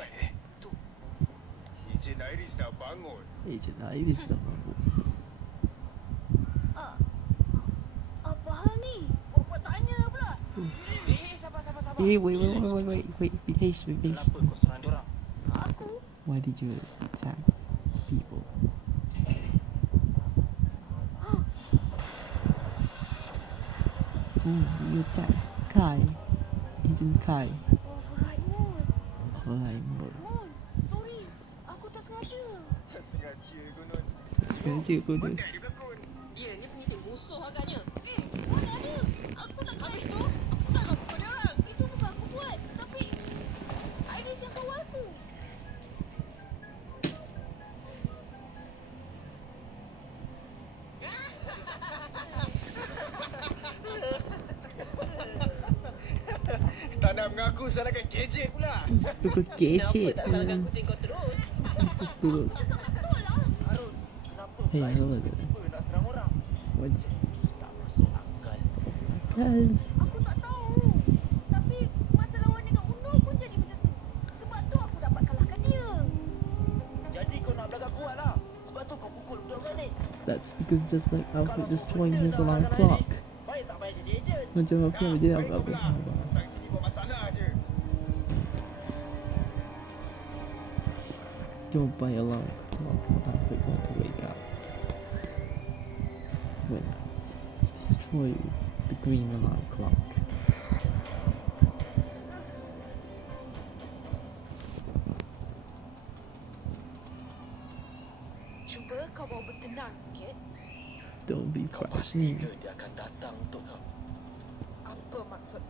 buat? Tu. Ejen Iris dah bangun. Ejen Iris dah bangun. Apa hal ni? Buat tanya pula. Sabar. Wait, be patient. Kenapa kau serang diorang? Aku? Why did you attack people? Oh, you attack Kai. Agent Kai. Override mode. Alright, more. Mon, sorry. Aku tak sengaja. Tak sengaja konon. Sengaja kau tu. Pandai dia berlakon. Dia ni penyitik musuh agaknya. Mana ada? Aku tak habis tu. Tak nak pukul dia orang. Itu bukan aku buat. Tapi Iris yang kawal aku. Tak nak mengaku salahkan gadget pula. Kau kecil. Kenapa tak salahkan kucing kau terus? Terus. Betul lah. Harun, kenapa Hey, Iris Harun. tiba-tiba nak serang orang? What? Tak masuk akal. Kan. Aku tak tahu. Tapi masa lawan dengan Uno pun jadi macam tu. Sebab tu aku dapat kalahkan dia. Jadi kau nak berlagak kuat lah. Sebab tu kau pukul betul balik. That's because just like Alfred destroying his alarm clock. Baik tak payah jadi ejen. Macam aku nak jadi Baik kau apa? pula. Datang sini buat masalah je. Don't buy alarm clock for Alfred want to wake up. When he destroy the green alarm clock. Cuba kau bawa bertenang sikit. Don't be Kau frightening. pasti dia akan datang untuk kau. Apa maksud